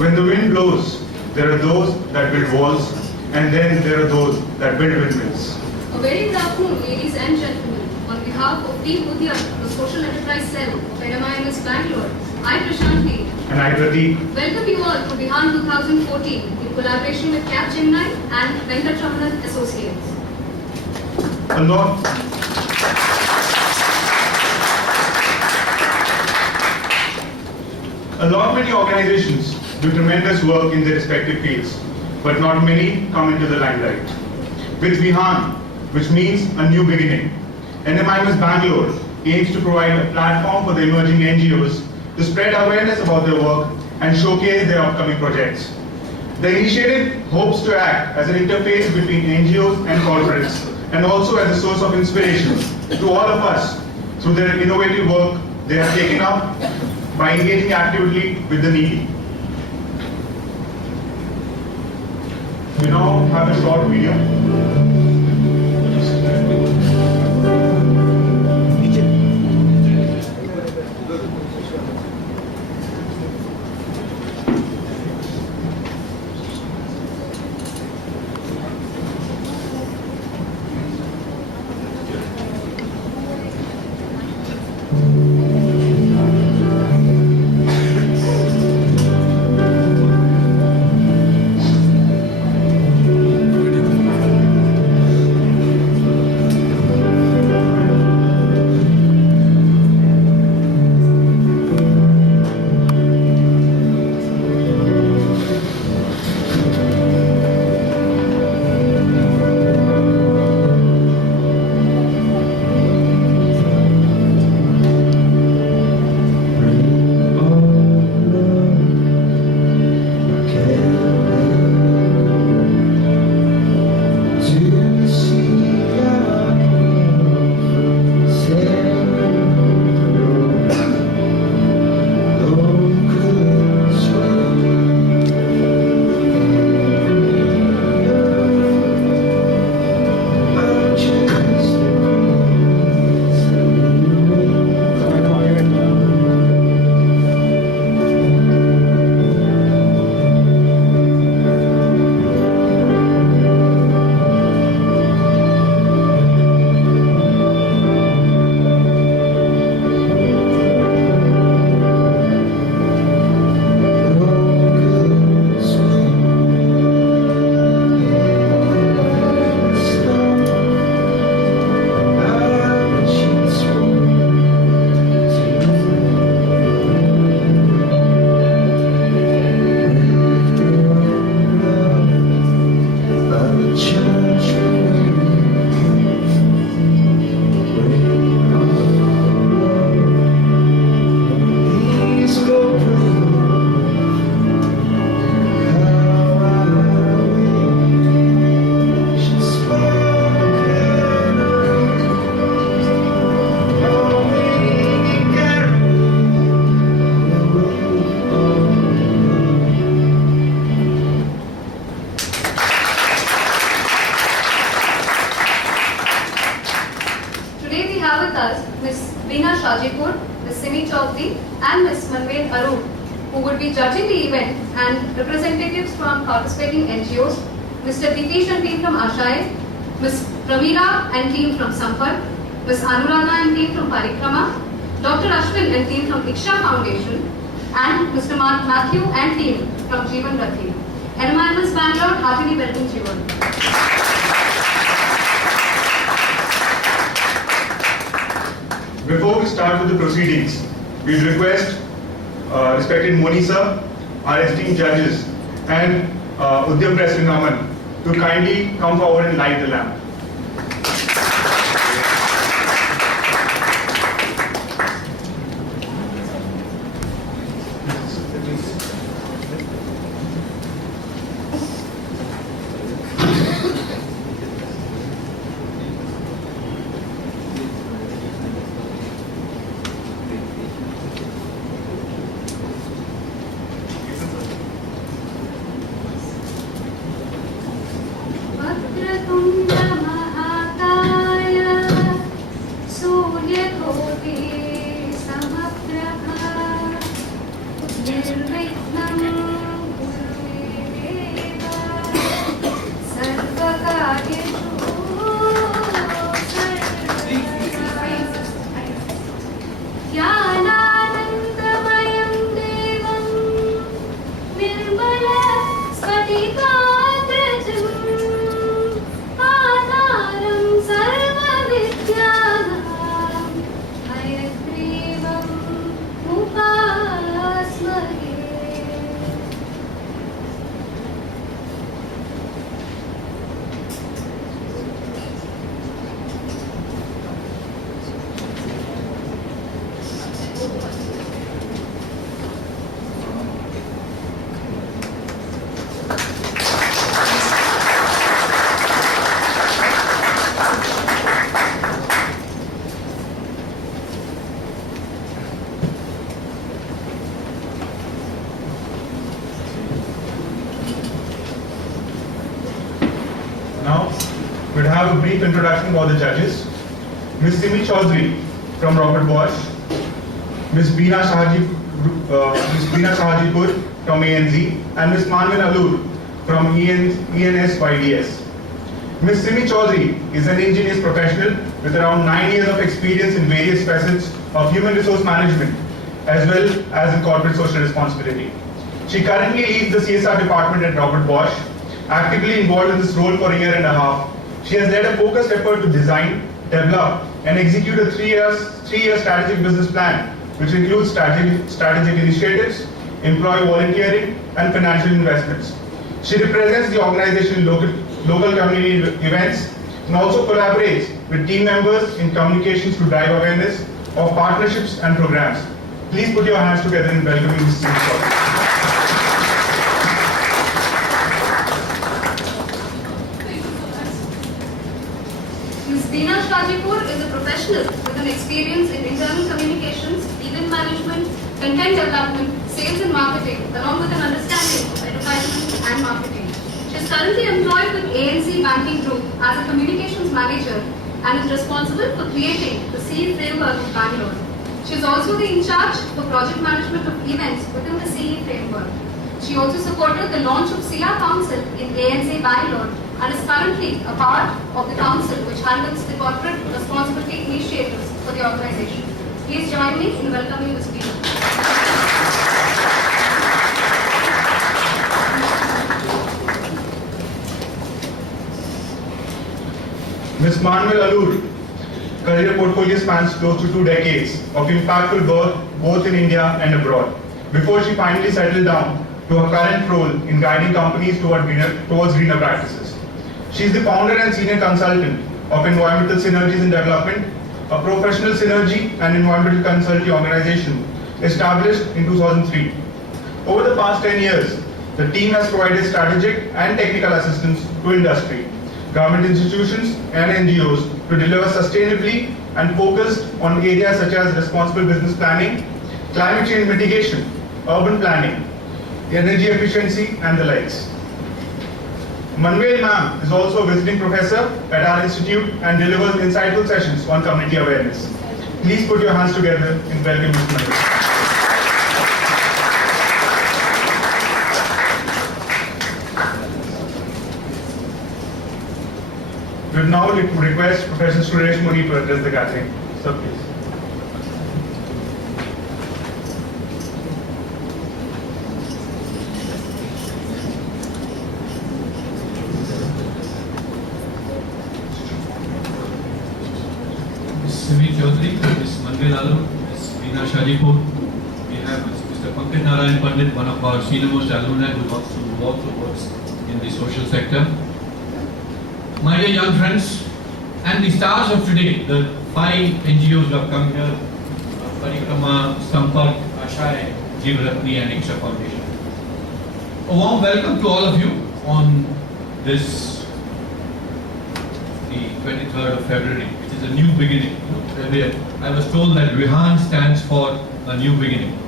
When the wind blows, there are those that build walls, and then there are those that build windmills. A very good afternoon, ladies and gentlemen. On behalf of Team Vihaan, the Social Enterprise Cell of NMIMS Bangalore, I, Prashanti, And I, Pradeep, welcome you all to Vihaan 2014 in collaboration with Capgemini and Venkatramanan Associates. Many organizations do tremendous work in their respective fields, but not many come into the limelight. With Vihaan, which means a new beginning, NMIMS Bangalore aims to provide a platform for the emerging NGOs to spread awareness about their work and showcase their upcoming projects. The initiative hopes to act as an interface between NGOs and corporates, and also as a source of inspiration to all of us through their innovative work they have taken up by engaging actively with the needy. We now have a short video. And Ms. Manveen Arun, who would be judging the event, and representatives from participating NGOs, Mr. Dipesh and team from Ashaya, Ms. Prameera and team from Sampark, Ms. Anuradha and team from Parikrama, Dr. Ashwin and team from Iksha Foundation, and Mr. Matthew and team from Jeevan Rathi. NMIMS Bangalore heartily welcomes you all. Before we start with the proceedings, we request respected Moni sir, our esteemed judges, and Udyam President Aman to kindly come forward and light the lamp. Now, we'll have a brief introduction about the judges. Ms. Simi Chaudhary from Robert Bosch, Ms. Beena Shahajipur from ANZ, and Ms. Manvin Alur from ENSYDS. Ms. Simi Chaudhary is an ingenious professional with around 9 years of experience in various facets of human resource management as well as in corporate social responsibility. She currently leads the CSR department at Robert Bosch, actively involved in this role for a year and a half. She has led a focused effort to design, develop, and execute a three-year strategic business plan, which includes strategic initiatives, employee volunteering, and financial investments. She represents the organization in local community events and also collaborates with team members in communications to drive awareness of partnerships and programs. Please put your hands together in welcoming Ms. Simi Chaudhary. Ms. Beena Shahajipur is a professional with an experience in internal communications, event management, content development, sales and marketing, along with an understanding of advertisement and marketing. She is currently employed with ANC Banking Group as a communications manager and is responsible for creating the CE framework of Bangalore. She is also the in charge for project management of events within the CE framework. She also supported the launch of CR Council in ANC Bangalore and is currently a part of the council which handles the corporate responsibility initiatives for the organization. Please join me in welcoming Ms. Beena. Ms. Manvin Alur career portfolio spans close to 2 decades of impactful work both in India and abroad, before she finally settled down to her current role in guiding companies towards greener practices. She is the founder and senior consultant of Environmental Synergies in Development, a professional synergy and environmental consulting organization established in 2003. Over the past 10 years, the team has provided strategic and technical assistance to industry, government institutions and NGOs to deliver sustainably and focused on areas such as responsible business planning, climate change mitigation, urban planning, energy efficiency and the likes. Manvin ma'am is also a visiting professor at our institute and delivers insightful sessions on community awareness. Please put your hands together in welcoming Ms. Manvin. We will now request Professor Suresh Muni to address the gathering. Sir, please. Ms. Simi Chaudhary, Ms. Manvin Alur, Ms. Beena Shahajipur. We have Mr. Pankaj Narayan Pandit, one of our senior-most alumni who also works in the social sector. My dear young friends, and the stars of today, the 5 NGOs who have come here, Parikrama, Sampark, Ashai, Jeevaratni and Iksha Foundation. A warm welcome to all of you on this, the 23rd of February, which is a new beginning. I was told that Vihaan stands for a new beginning.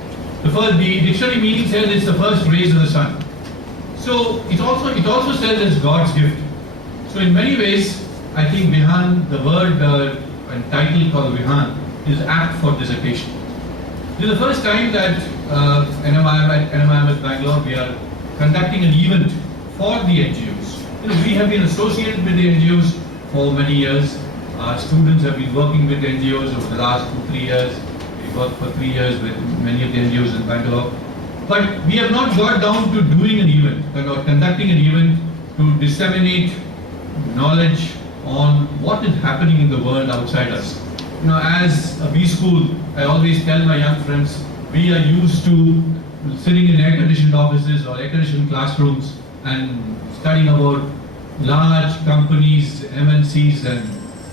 The dictionary meaning says it's the first rays of the sun. So it also says it's God's gift. So in many ways, I think Vihaan, the word and title called Vihaan, is apt for this occasion. This is the first time that NMIMS Bangalore, we are conducting an event for the NGOs. We have been associated with the NGOs for many years. Our students have been working with the NGOs over the last 2-3 years. We worked for 3 years with many of the NGOs in Bangalore. But we have not got down to doing an event or conducting an event to disseminate knowledge on what is happening in the world outside us. As a B school, I always tell my young friends, we are used to sitting in air-conditioned offices or air-conditioned classrooms and studying about large companies, MNCs, and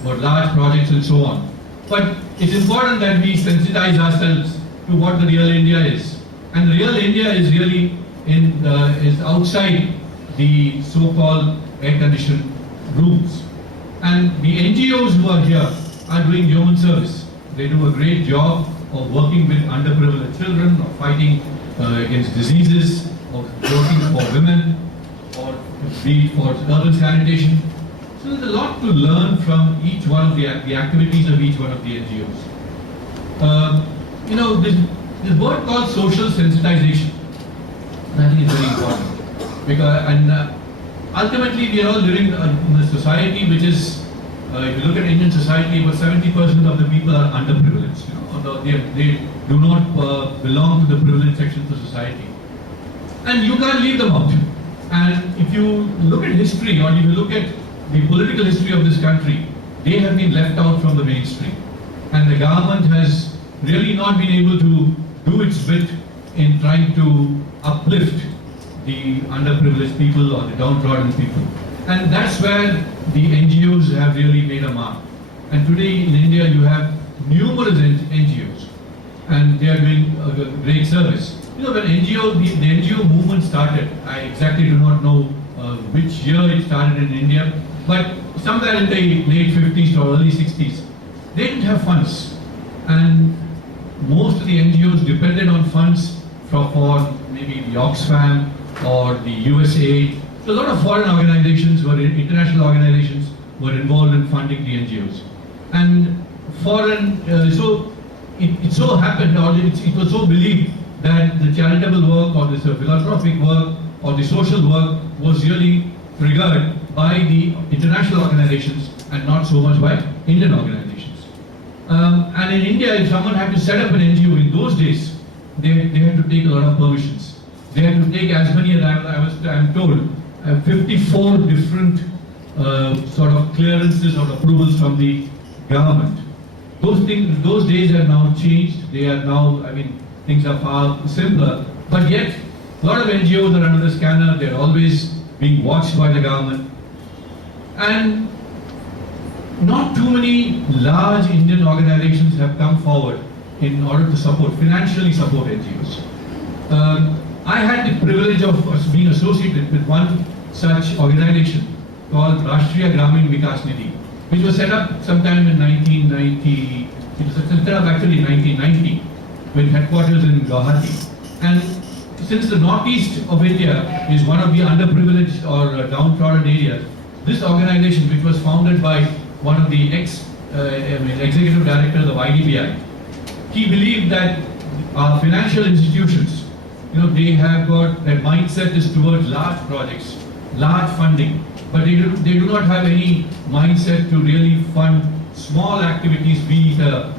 about large projects and so on. But it's important that we sensitize ourselves to what the real India is. And the real India is really is outside the so-called air-conditioned rooms. And the NGOs who are here are doing human service. They do a great job of working with underprivileged children, of fighting against diseases, of working for women, or be it for urban sanitation. So there's a lot to learn from each one of the activities of each one of the NGOs. This word called social sensitization, I think is very important, because ultimately we are all living in a society which is, if you look at Indian society, about 70% of the people are underprivileged. They do not belong to the privileged sections of society, and you can't leave them out. And if you look at history, or if you look at the political history of this country, they have been left out from the mainstream, and the government has really not been able to do its bit in trying to uplift the underprivileged people or the downtrodden people. And that's where the NGOs have really made a mark. And today in India you have numerous NGOs, and they are doing a great service. When the NGO movement started, I exactly do not know which year it started in India, but somewhere in the late 50s or early 60s, they didn't have funds. And most of the NGOs depended on funds for maybe the Oxfam or the USAID. So a lot of foreign organizations, international organizations, were involved in funding the NGOs. And so it so happened, or it was so believed, that the charitable work or the philanthropic work or the social work was really triggered by the international organizations and not so much by Indian organizations. And in India, if someone had to set up an NGO in those days, they had to take a lot of permissions. They had to take as many as I'm told, 54 different sort of clearances or approvals from the government. Those days have now changed. They are now, things are far simpler. But yet, a lot of NGOs are under the scanner. They're always being watched by the government. And not too many large Indian organizations have come forward in order to financially support NGOs. I had the privilege of being associated with one such organization called Rashtriya Gramin Vikas Nidhi, which was set up sometime in 1990. It was set up actually in 1990 with headquarters in Guwahati. And since the northeast of India is one of the underprivileged or downtrodden areas, this organization, which was founded by one of the executive directors of IDBI, he believed that our financial institutions, they have got, their mindset is towards large projects, large funding, but they do not have any mindset to really fund small activities, be it a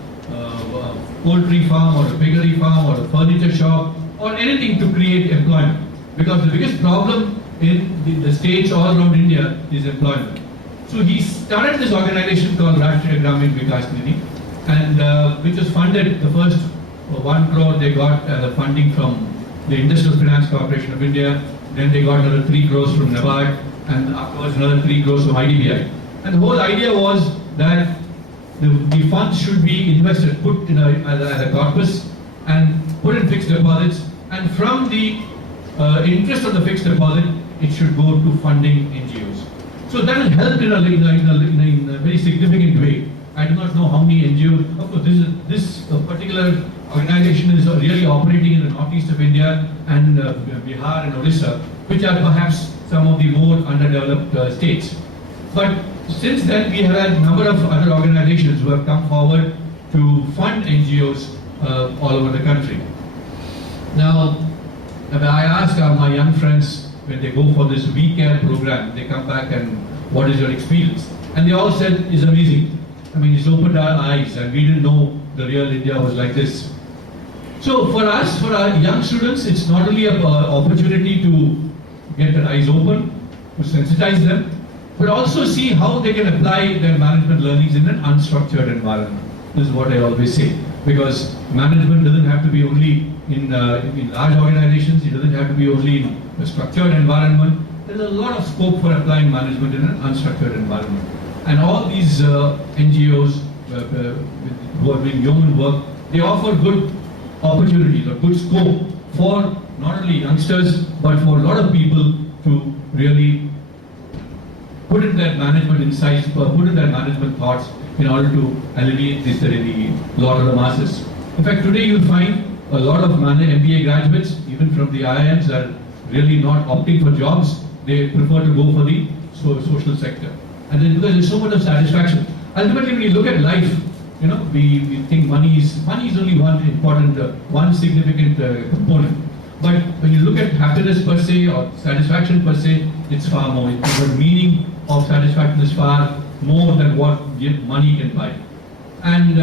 poultry farm or a piggery farm or a furniture shop or anything to create employment. Because the biggest problem in the states all around India is employment. So he started this organization called Rashtriya Gramin Vikas Nidhi, and which was funded, the first 1 crore they got the funding from the Industrial Finance Corporation of India, then they got another 3 crores from NABARD, and afterwards another 3 crores from IDBI. And the whole idea was that the funds should be invested, put in as a corpus, and put in fixed deposits, and from the interest on the fixed deposit, it should go to funding NGOs. So that has helped in a very significant way. I do not know how many NGOs, of course this particular organization is really operating in the northeast of India and Vihaan and Orissa, which are perhaps some of the more underdeveloped states. But since then we have had a number of other organizations who have come forward to fund NGOs all over the country. Now, I ask my young friends when they go for this We Care program, they come back and what is your experience? And they all said it's amazing. It's opened our eyes and we didn't know the real India was like this. So for us, for our young students, it's not only an opportunity to get their eyes open, to sensitize them, but also see how they can apply their management learnings in an unstructured environment. This is what I always say, because management doesn't have to be only in large organizations, it doesn't have to be only in a structured environment. There's a lot of scope for applying management in an unstructured environment. And all these NGOs who are doing yeoman work, they offer good opportunities or good scope for not only youngsters, but for a lot of people to really put in their management insights, put in their management thoughts in order to alleviate this in a lot of the masses. In fact, today you'll find a lot of MBA graduates, even from the IIMs, are really not opting for jobs. They prefer to go for the social sector. And then because there's so much of satisfaction. Ultimately, when you look at life, we think money is only one important, one significant component. But when you look at happiness per se or satisfaction per se, it's far more. The meaning of satisfaction is far more than what money can buy. And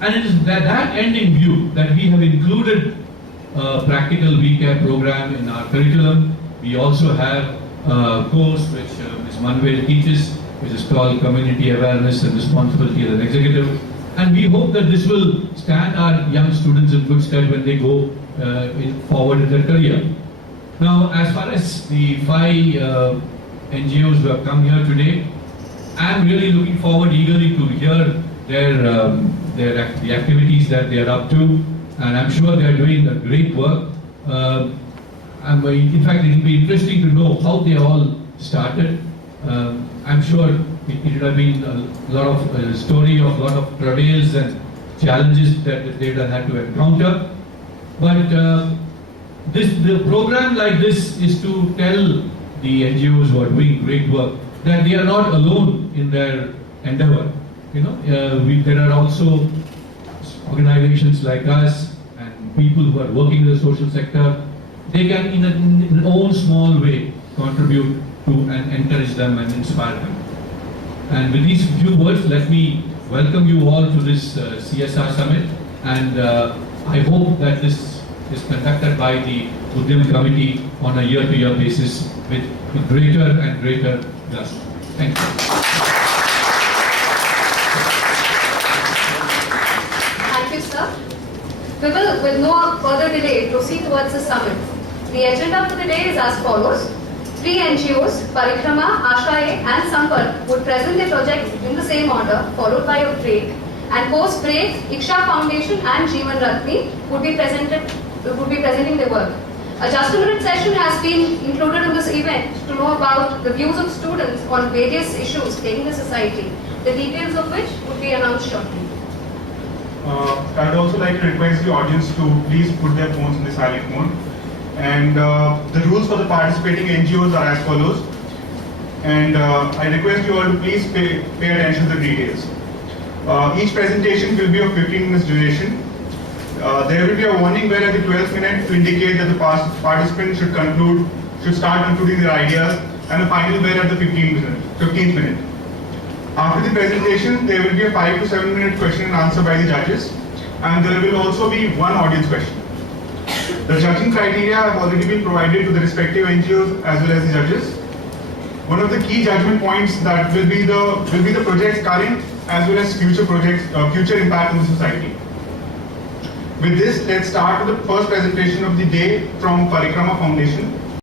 and it is that end in view that we have included a practical VCAP program in our curriculum. We also have a course which Ms. Manvel teaches, which is called Community Awareness and Responsibility as an Executive. And we hope that this will stand our young students in good stead when they go forward in their career. Now, as far as the 5 NGOs who have come here today, I am really looking forward eagerly to hear the activities that they are up to, and I'm sure they are doing a great work. In fact, it will be interesting to know how they all started. I'm sure it would have been a lot of story of a lot of travails and challenges that they would have had to encounter. But the program like this is to tell the NGOs who are doing great work that they are not alone in their endeavor. There are also organizations like us and people who are working in the social sector. They can, in their own small way, contribute to and encourage them and inspire them. And with these few words, let me welcome you all to this CSR Summit. And I hope that this is conducted by the Udyam Committee on a year-to-year basis with greater and greater gusto. Thank you. Thank you, sir. We will, with no further delay, proceed towards the summit. The agenda for the day is as follows. 3 NGOs, Parikrama, Ashaye and Sampark would present their projects in the same order, followed by a break. And post-break, Iksha Foundation and Jeevan Ratni would be presenting their work. A just-a-minute session has been included in this event to know about the views of students on various issues facing the society, the details of which would be announced shortly. I would also like to request the audience to please put their phones in the silent mode. And the rules for the participating NGOs are as follows. And I request you all to please pay attention to the details. Each presentation will be of 15 minutes duration. There will be a warning where at the 12th minute to indicate that the participant should start concluding their ideas, and a final where at the 15th minute. After the presentation, there will be a 5 to 7 minute question and answer by the judges, and there will also be one audience question. The judging criteria have already been provided to the respective NGOs as well as the judges. One of the key judgment points that will be the project's current as well as future impact on the society. With this, let's start with the first presentation of the day from Parikrama Foundation.